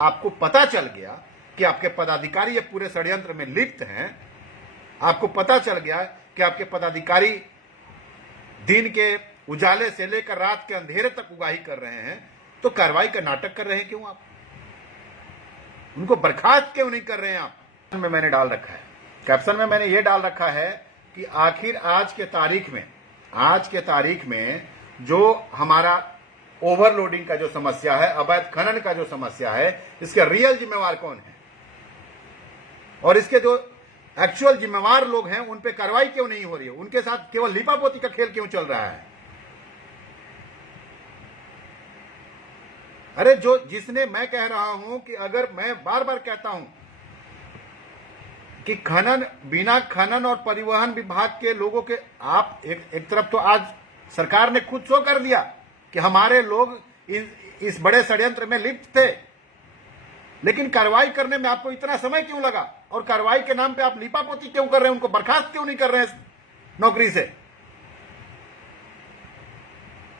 आपको पता चल गया कि आपके पदाधिकारी ये पूरे षड्यंत्र में लिप्त हैं, आपको पता चल गया कि आपके पदाधिकारी दिन के उजाले से लेकर रात के अंधेरे तक उगाही कर रहे हैं, तो कार्रवाई का नाटक कर रहे हैं क्यों आप? उनको बर्खास्त क्यों नहीं कर रहे हैं आप? में मैंने डाल रखा है, कैप्शन में मैंने ये डाल रखा है कि आखिर आज के तारीख में जो हमारा ओवरलोडिंग का जो समस्या है, अवैध खनन का जो समस्या है, इसका रियल जिम्मेवार कौन है और इसके जो एक्चुअल जिम्मेवार लोग हैं उन पे कार्रवाई क्यों नहीं हो रही है? उनके साथ केवल लीपापोती का खेल क्यों चल रहा है? अरे जिसने, मैं कह रहा हूं कि अगर मैं बार बार कहता हूं कि बिना खनन और परिवहन विभाग के लोगों के, आप एक तरफ तो आज सरकार ने खुद शो कर दिया कि हमारे लोग इस बड़े षड्यंत्र में लिप्त थे, लेकिन कार्रवाई करने में आपको इतना समय क्यों लगा? और कार्रवाई के नाम पे आप लीपापोती क्यों कर रहे हैं? उनको बर्खास्त क्यों नहीं कर रहे हैं नौकरी से?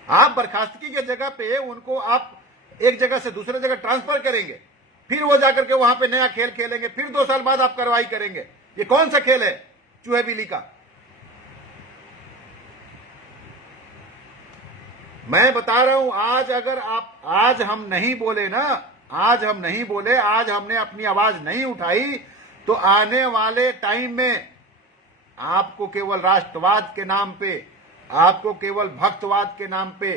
आप बर्खास्तगी की जगह पे उनको आप एक जगह से दूसरे जगह ट्रांसफर करेंगे, फिर वो जाकर के वहां पे नया खेल खेलेंगे, फिर 2 साल बाद आप कार्रवाई करेंगे। ये कौन सा खेल है चूहे बिल्ली का? मैं बता रहा हूं, आज हम नहीं बोले ना, आज हमने अपनी आवाज नहीं उठाई, तो आने वाले टाइम में आपको केवल राष्ट्रवाद के नाम पे, आपको केवल भक्तवाद के नाम पे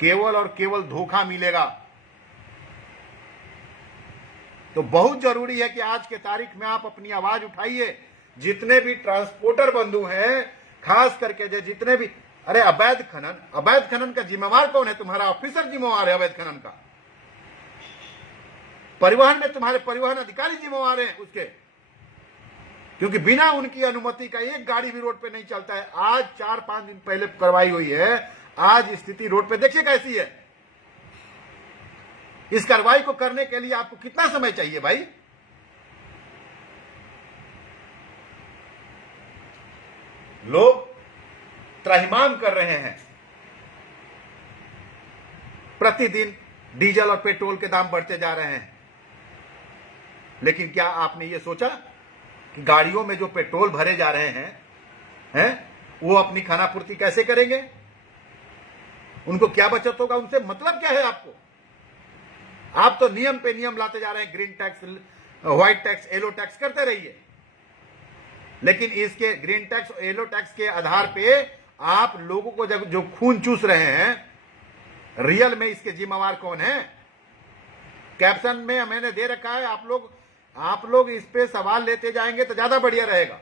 केवल और केवल धोखा मिलेगा। तो बहुत जरूरी है कि आज के तारीख में आप अपनी आवाज उठाइए। जितने भी ट्रांसपोर्टर बंधु हैं, खास करके जितने भी, अरे अवैध खनन का जिम्मेवार कौन है? तुम्हारा ऑफिसर जिम्मेवार है अवैध खनन का। परिवहन में तुम्हारे परिवहन अधिकारी जिम्मेवार हैं उसके, क्योंकि बिना उनकी अनुमति का एक गाड़ी भी रोड पे नहीं चलता है। आज 4-5 दिन पहले कार्रवाई हुई है, आज स्थिति रोड पे देखिए कैसी है। इस कार्रवाई को करने के लिए आपको कितना समय चाहिए भाई? लोग त्राहिमाम कर रहे हैं, प्रतिदिन डीजल और पेट्रोल के दाम बढ़ते जा रहे हैं, लेकिन क्या आपने ये सोचा कि गाड़ियों में जो पेट्रोल भरे जा रहे हैं वो अपनी खानापूर्ति कैसे करेंगे? उनको क्या बचत होगा? उनसे मतलब क्या है आपको? आप तो नियम पे नियम लाते जा रहे हैं। Green tax, white tax, yellow tax करते रहिए, लेकिन इसके ग्रीन टैक्स और येलो टैक्स के आधार पे आप लोगों को जो खून चूस रहे हैं, रियल में इसके जिम्मेवार कौन है? कैप्शन में मैंने दे रखा है, आप लोग इस पे सवाल लेते जाएंगे तो ज्यादा बढ़िया रहेगा।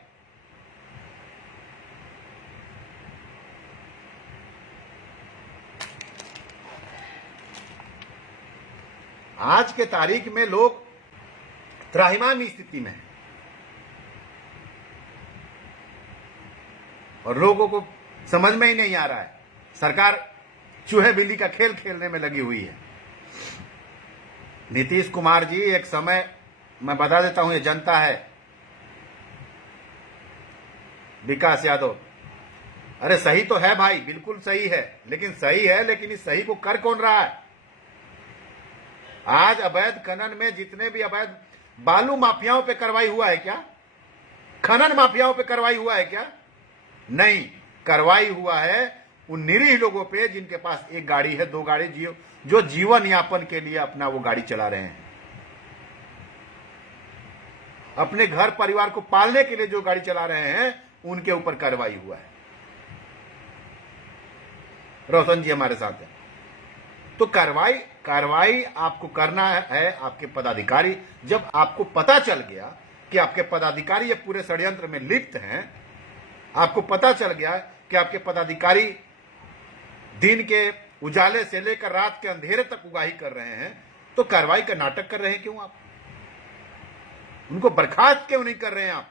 आज के तारीख में लोग त्राहिमाम स्थिति में हैं और लोगों को समझ में ही नहीं आ रहा है। सरकार चूहे बिल्ली का खेल खेलने में लगी हुई है। नीतीश कुमार जी, एक समय मैं बता देता हूं, ये जनता है, विकास यादव, अरे सही तो है भाई, बिल्कुल सही है, लेकिन इस सही को कर कौन रहा है? आज अवैध खनन में जितने भी अवैध बालू माफियाओं पे कार्रवाई हुआ है क्या? खनन माफियाओं पे कार्रवाई हुआ है क्या? नहीं, कार्रवाई हुआ है उन निरीह लोगों पे जिनके पास 1 गाड़ी है, 2 गाड़ी, जो जीवन यापन के लिए अपना वो गाड़ी चला रहे हैं, अपने घर परिवार को पालने के लिए जो गाड़ी चला रहे हैं, उनके ऊपर कार्रवाई हुआ है। रोशन जी हमारे साथ है। तो कार्रवाई आपको करना है आपके पदाधिकारी। जब आपको पता चल गया कि आपके पदाधिकारी ये पूरे षड्यंत्र में लिप्त हैं, आपको पता चल गया कि आपके पदाधिकारी दिन के उजाले से लेकर रात के अंधेरे तक उगाही कर रहे हैं, तो कार्रवाई का नाटक कर रहे हैं क्यों आप? उनको बर्खास्त क्यों नहीं कर रहे हैं आप?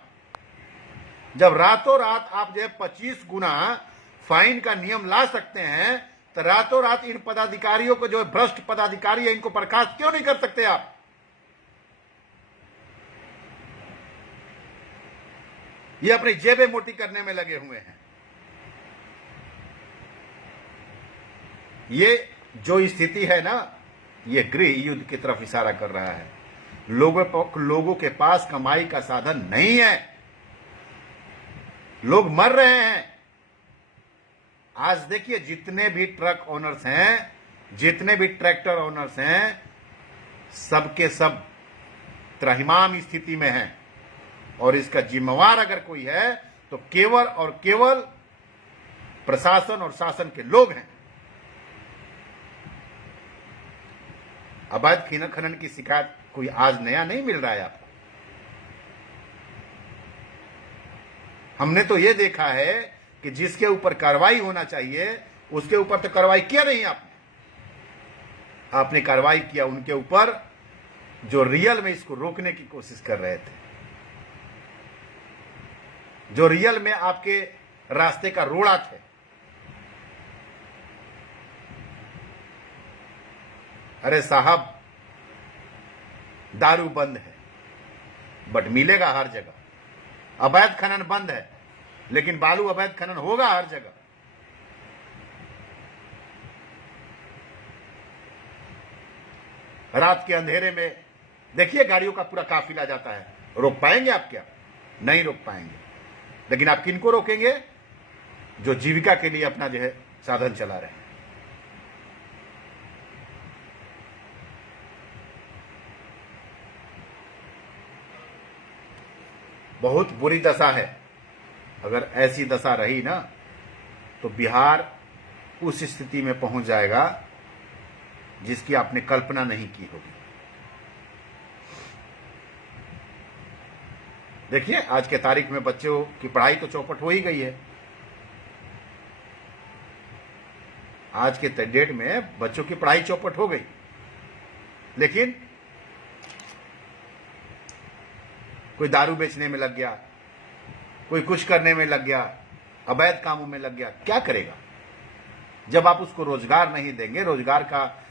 जब रातों रात आप जो 25 गुना फाइन का नियम ला सकते हैं, तो रातों रात इन पदाधिकारियों को, जो भ्रष्ट पदाधिकारी है, इनको बर्खास्त क्यों नहीं कर सकते आप? ये अपनी जेबें मोटी करने में लगे हुए हैं। ये जो स्थिति है ना, ये गृह युद्ध की तरफ इशारा कर रहा है। लोगों के पास कमाई का साधन नहीं है, लोग मर रहे हैं। आज देखिए जितने भी ट्रक ओनर्स हैं, जितने भी ट्रैक्टर ओनर्स हैं, सबके सब त्राहिमाम स्थिति में हैं, और इसका जिम्मेवार अगर कोई है तो केवल और केवल प्रशासन और शासन के लोग हैं। अवैध खनन की शिकायत कोई आज नया नहीं मिल रहा है आपको। हमने तो यह देखा है कि जिसके ऊपर कार्रवाई होना चाहिए उसके ऊपर तो कार्रवाई किया नहीं आपने कार्रवाई किया उनके ऊपर जो रियल में इसको रोकने की कोशिश कर रहे थे, जो रियल में आपके रास्ते का रोड़ा थे। अरे साहब, दारू बंद है बट मिलेगा हर जगह, अवैध खनन बंद है लेकिन बालू अवैध खनन होगा हर जगह। रात के अंधेरे में देखिए गाड़ियों का पूरा काफिला जाता है, रोक पाएंगे आप? क्या नहीं रोक पाएंगे। लेकिन आप किनको रोकेंगे? जो जीविका के लिए अपना जो है साधन चला रहे हैं। बहुत बुरी दशा है। अगर ऐसी दशा रही ना तो बिहार उस स्थिति में पहुंच जाएगा जिसकी आपने कल्पना नहीं की होगी। देखिए आज के तारीख में बच्चों की पढ़ाई तो चौपट हो ही गई है। आज के डेट में बच्चों की पढ़ाई चौपट हो गई, लेकिन कोई दारू बेचने में लग गया, कोई कुछ करने में लग गया, अवैध कामों में लग गया। क्या करेगा जब आप उसको रोजगार नहीं देंगे? रोजगार का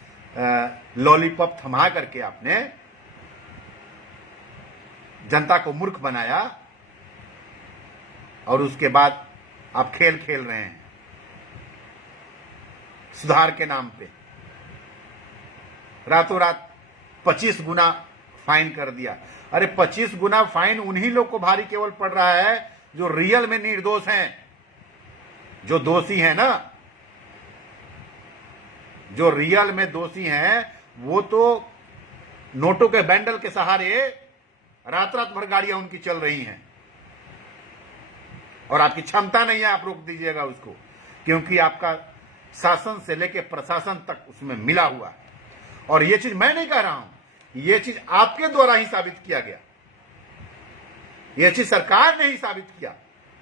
लॉलीपॉप थमा करके आपने जनता को मूर्ख बनाया और उसके बाद आप खेल खेल रहे हैं सुधार के नाम पे। रातों रात 25 गुना फाइन कर दिया। अरे 25 गुना फाइन उन्हीं लोग को भारी केवल पड़ रहा है जो रियल में निर्दोष हैं, जो दोषी हैं ना, जो रियल में दोषी हैं वो तो नोटों के बैंडल के सहारे रात रात भर गाड़ियां उनकी चल रही हैं और आपकी क्षमता नहीं है आप रोक दीजिएगा उसको, क्योंकि आपका शासन से लेकर प्रशासन तक उसमें मिला हुआ है। और ये चीज मैं नहीं कह रहा हूं, ये चीज आपके द्वारा ही साबित किया गया। ये चीज सरकार ने ही साबित किया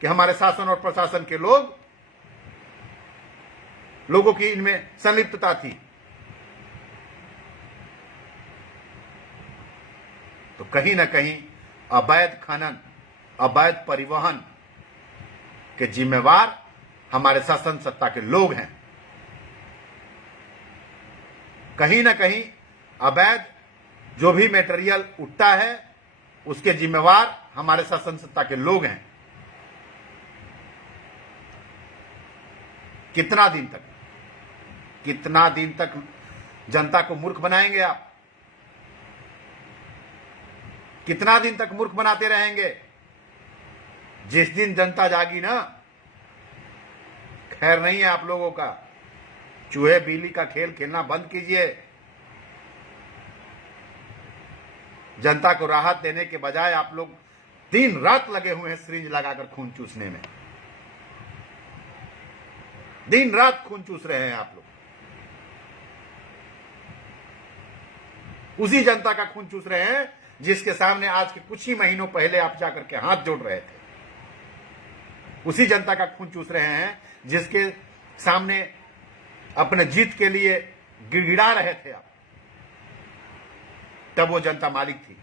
कि हमारे शासन और प्रशासन के लोगों की इनमें संलिप्तता थी। तो कहीं ना कहीं अवैध खनन, अवैध परिवहन के जिम्मेवार हमारे शासन सत्ता के लोग हैं। कहीं ना कहीं अवैध जो भी मटेरियल उठता है उसके जिम्मेवार हमारे शासन सत्ता के लोग हैं। कितना दिन तक जनता को मूर्ख बनाएंगे आप? कितना दिन तक मूर्ख बनाते रहेंगे? जिस दिन जनता जागी ना, खैर नहीं है आप लोगों का। चूहे बिल्ली का खेल खेलना बंद कीजिए। जनता को राहत देने के बजाय आप लोग दिन रात लगे हुए हैं सिरिंज लगाकर खून चूसने में। दिन रात खून चूस रहे हैं आप लोग। उसी जनता का खून चूस रहे हैं जिसके सामने आज के कुछ ही महीनों पहले आप जाकर के हाथ जोड़ रहे थे। उसी जनता का खून चूस रहे हैं जिसके सामने अपने जीत के लिए गिड़गिड़ा रहे थे आप। तब वो जनता मालिक थी।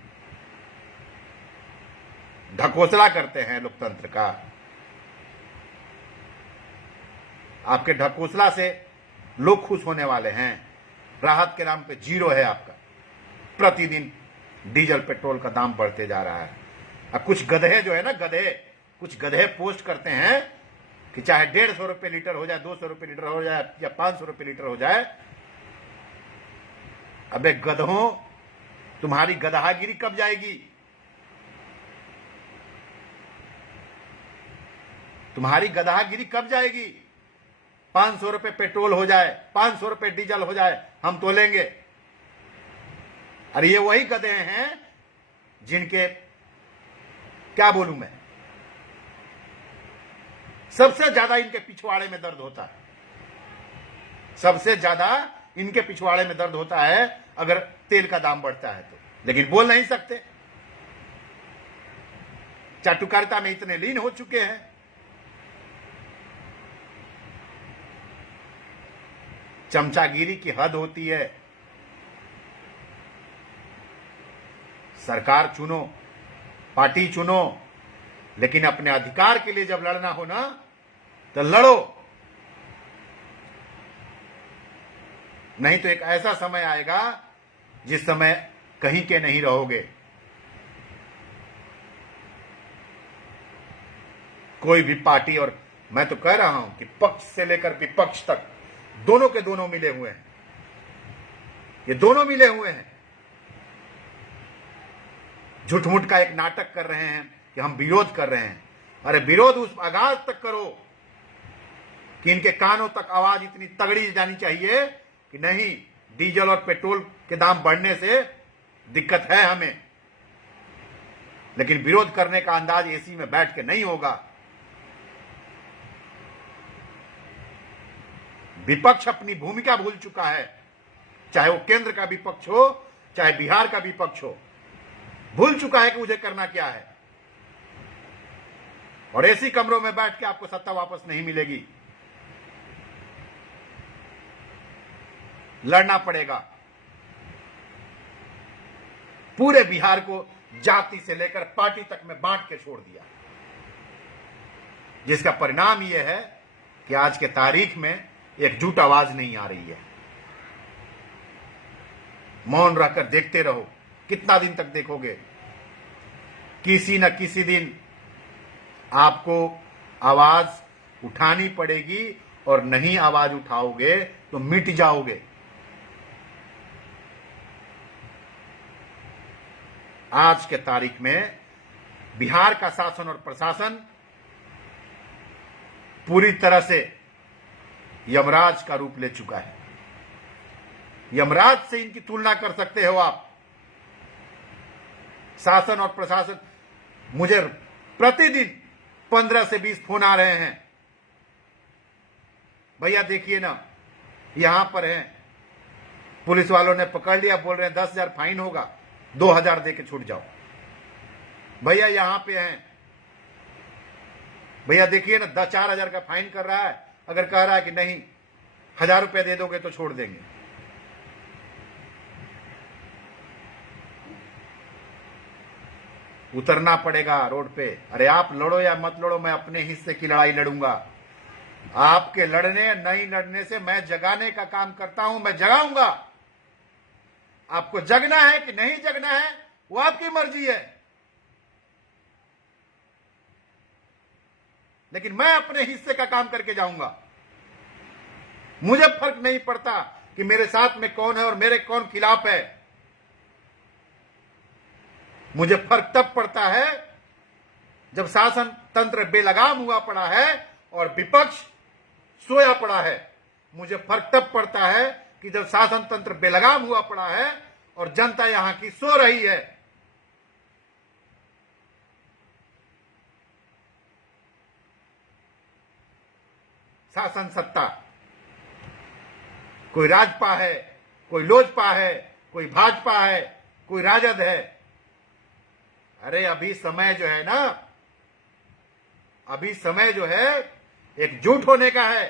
ढकोसला करते हैं लोकतंत्र का। आपके ढकोसला से लोग खुश होने वाले हैं। राहत के नाम पे जीरो है आपका। प्रतिदिन डीजल पेट्रोल का दाम बढ़ते जा रहा है। अब कुछ गधे जो है ना, कुछ गधे पोस्ट करते हैं कि चाहे 150 रुपए लीटर हो जाए, 200 रुपए लीटर हो जाए या 500 रुपए लीटर हो जाए, अबे गधों, तुम्हारी गधागिरी कब जाएगी? तुम्हारी गधागिरी कब जाएगी? 500 रुपए पेट्रोल हो जाए, 500 रुपए डीजल हो जाए, हम तो लेंगे। अरे ये वही गधे हैं जिनके, क्या बोलूं मैं, सबसे ज्यादा इनके पिछवाड़े में दर्द होता है। सबसे ज्यादा इनके पिछवाड़े में दर्द होता है अगर तेल का दाम बढ़ता है तो, लेकिन बोल नहीं सकते। चाटुकारिता में इतने लीन हो चुके हैं। चमचागिरी की हद होती है। सरकार चुनो, पार्टी चुनो, लेकिन अपने अधिकार के लिए जब लड़ना हो ना तो लड़ो, नहीं तो एक ऐसा समय आएगा जिस समय कहीं के नहीं रहोगे। कोई भी पार्टी, और मैं तो कह रहा हूं कि पक्ष से लेकर विपक्ष तक दोनों के दोनों मिले हुए हैं। ये दोनों मिले हुए हैं, झूठ-मूठ का एक नाटक कर रहे हैं कि हम विरोध कर रहे हैं। अरे विरोध उस आगाज तक करो कि इनके कानों तक आवाज इतनी तगड़ी जानी चाहिए कि नहीं, डीजल और पेट्रोल के दाम बढ़ने से दिक्कत है हमें, लेकिन विरोध करने का अंदाज एसी में बैठ के नहीं होगा। विपक्ष अपनी भूमिका भूल चुका है, चाहे वो केंद्र का विपक्ष हो, चाहे बिहार का विपक्ष हो, भूल चुका है कि मुझे करना क्या है। और ऐसी कमरों में बैठ के आपको सत्ता वापस नहीं मिलेगी, लड़ना पड़ेगा। पूरे बिहार को जाति से लेकर पार्टी तक में बांट के छोड़ दिया, जिसका परिणाम यह है कि आज के तारीख में एकजुट आवाज नहीं आ रही है। मौन रहकर देखते रहो, कितना दिन तक देखोगे? किसी न किसी दिन आपको आवाज उठानी पड़ेगी, और नहीं आवाज उठाओगे तो मिट जाओगे। आज के तारीख में बिहार का शासन और प्रशासन पूरी तरह से यमराज का रूप ले चुका है। यमराज से इनकी तुलना कर सकते हो आप। शासन और प्रशासन, मुझे प्रतिदिन 15 से 20 फोन आ रहे हैं, भैया देखिए ना, यहां पर है, पुलिस वालों ने पकड़ लिया, बोल रहे हैं 10,000 फाइन होगा, 2,000 दे के छूट जाओ। भैया यहां पे हैं, भैया देखिए ना 4,000 का फाइन कर रहा है, अगर कह रहा है कि नहीं 1,000 रुपए दे दोगे तो छोड़ देंगे। उतरना पड़ेगा रोड पे। अरे आप लड़ो या मत लड़ो, मैं अपने हिस्से की लड़ाई लड़ूंगा। आपके लड़ने नहीं लड़ने से मैं जगाने का काम करता हूं, मैं जगाऊंगा। आपको जगना है कि नहीं जगना है वो आपकी मर्जी है, लेकिन मैं अपने हिस्से का काम करके जाऊंगा। मुझे फर्क नहीं पड़ता कि मेरे साथ में कौन है और मेरे कौन खिलाफ है। मुझे फर्क तब पड़ता है जब शासन तंत्र बेलगाम हुआ पड़ा है और विपक्ष सोया पड़ा है। मुझे फर्क तब पड़ता है कि जब शासन तंत्र बेलगाम हुआ पड़ा है और जनता यहां की सो रही है। शासन सत्ता, कोई राजपा है, कोई लोजपा है, कोई भाजपा है, कोई राजद है। अरे अभी समय जो है ना, अभी समय जो है एकजुट होने का है।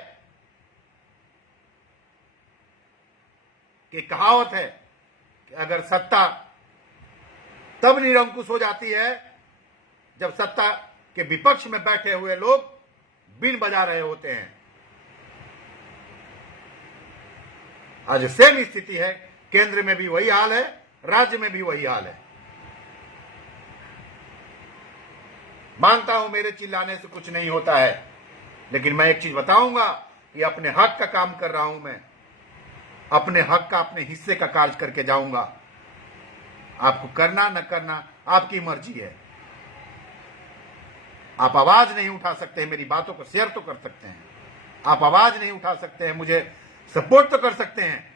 कि कहावत है कि अगर सत्ता तब निरंकुश हो जाती है जब सत्ता के विपक्ष में बैठे हुए लोग बीन बजा रहे होते हैं। आज सेम स्थिति है, केंद्र में भी वही हाल है, राज्य में भी वही हाल है। मानता हूं मेरे चिल्लाने से कुछ नहीं होता है, लेकिन मैं एक चीज बताऊंगा कि अपने हक का काम कर रहा हूं मैं। अपने हक का, अपने हिस्से का कार्य करके जाऊंगा। आपको करना न करना आपकी मर्जी है। आप आवाज नहीं उठा सकते, मेरी बातों को शेयर तो कर सकते हैं। आप आवाज नहीं उठा सकते हैं, मुझे सपोर्ट तो कर सकते हैं।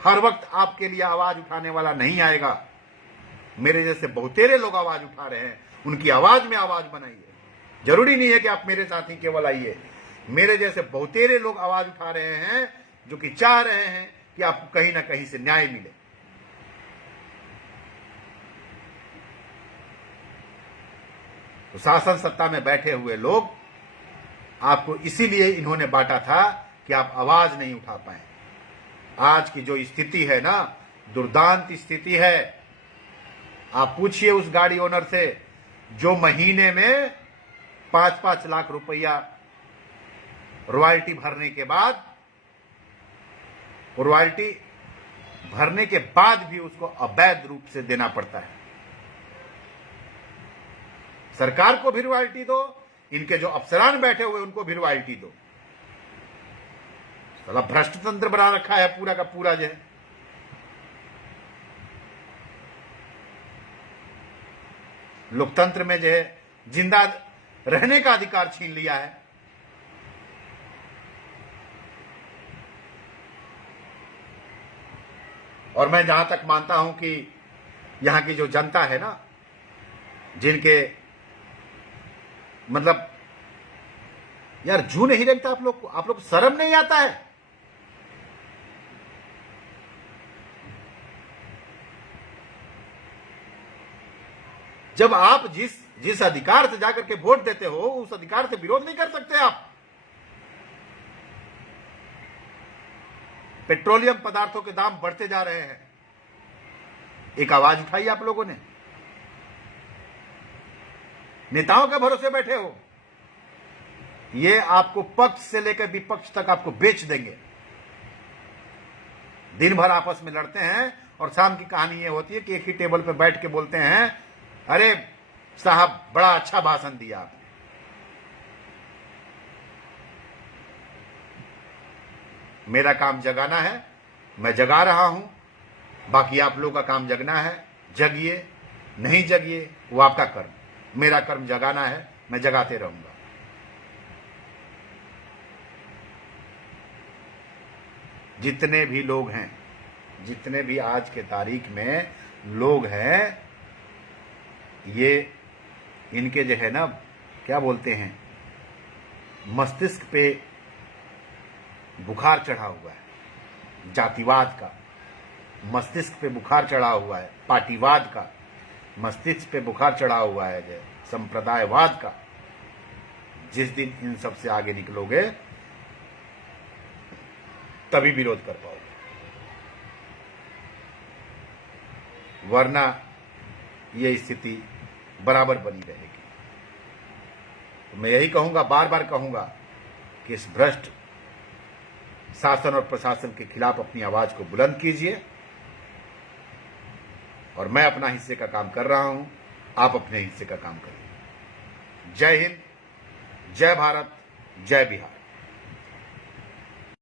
हर वक्त आपके लिए आवाज उठाने वाला नहीं आएगा। मेरे जैसे बहुतेरे लोग आवाज उठा रहे हैं, उनकी आवाज में आवाज बनाइए। जरूरी नहीं है कि आप मेरे साथ ही केवल आइए। मेरे जैसे बहुतेरे लोग आवाज उठा रहे हैं जो कि चाह रहे हैं कि आपको कहीं ना कहीं से न्याय मिले। तो शासन सत्ता में बैठे हुए लोग आपको इसीलिए इन्होंने बांटा था कि आप आवाज नहीं उठा पाए। आज की जो स्थिति है ना, दुर्दांत स्थिति है। आप पूछिए उस गाड़ी ओनर से जो महीने में 5-5 लाख रुपया रॉयल्टी भरने के बाद, रॉयल्टी भरने के बाद भी उसको अवैध रूप से देना पड़ता है। सरकार को भी रॉयल्टी दो, इनके जो अफसरान बैठे हुए उनको भी रॉयल्टी दो। साला भ्रष्ट तंत्र बना रखा है पूरा का पूरा। जो है लोकतंत्र में जो है जिंदा रहने का अधिकार छीन लिया है। और मैं जहां तक मानता हूं कि यहां की जो जनता है ना, जिनके मतलब यार जू नहीं लगता आप लोग को, आप लोग शर्म नहीं आता है? जब आप जिस अधिकार से जाकर के वोट देते हो, उस अधिकार से विरोध नहीं कर सकते आप। पेट्रोलियम पदार्थों के दाम बढ़ते जा रहे हैं, एक आवाज उठाई आप लोगों ने। नेताओं के भरोसे बैठे हो, ये आपको पक्ष से लेकर विपक्ष तक आपको बेच देंगे। दिन भर आपस में लड़ते हैं और शाम की कहानी ये होती है कि एक ही टेबल पे बैठ के बोलते हैं, अरे साहब बड़ा अच्छा भाषण दिया आपने। मेरा काम जगाना है, मैं जगा रहा हूं। बाकी आप लोगों का काम जगना है, जगिए, नहीं जगिए वो आपका कर्म। मेरा कर्म जगाना है, मैं जगाते रहूंगा। जितने भी लोग हैं, जितने भी आज के तारीख में लोग हैं, ये इनके जो है ना, क्या बोलते हैं, मस्तिष्क पे बुखार चढ़ा हुआ है जातिवाद का। मस्तिष्क पे बुखार चढ़ा हुआ है पार्टीवाद का। मस्तिष्क पे बुखार चढ़ा हुआ है जो संप्रदायवाद का। जिस दिन इन सब से आगे निकलोगे तभी विरोध कर पाओगे, वरना ये स्थिति बराबर बनी रहेगी। तो मैं यही कहूंगा, बार बार कहूंगा कि इस भ्रष्ट शासन और प्रशासन के खिलाफ अपनी आवाज को बुलंद कीजिए। और मैं अपना हिस्से का काम कर रहा हूं, आप अपने हिस्से का काम करिए। जय हिंद, जय भारत, जय बिहार।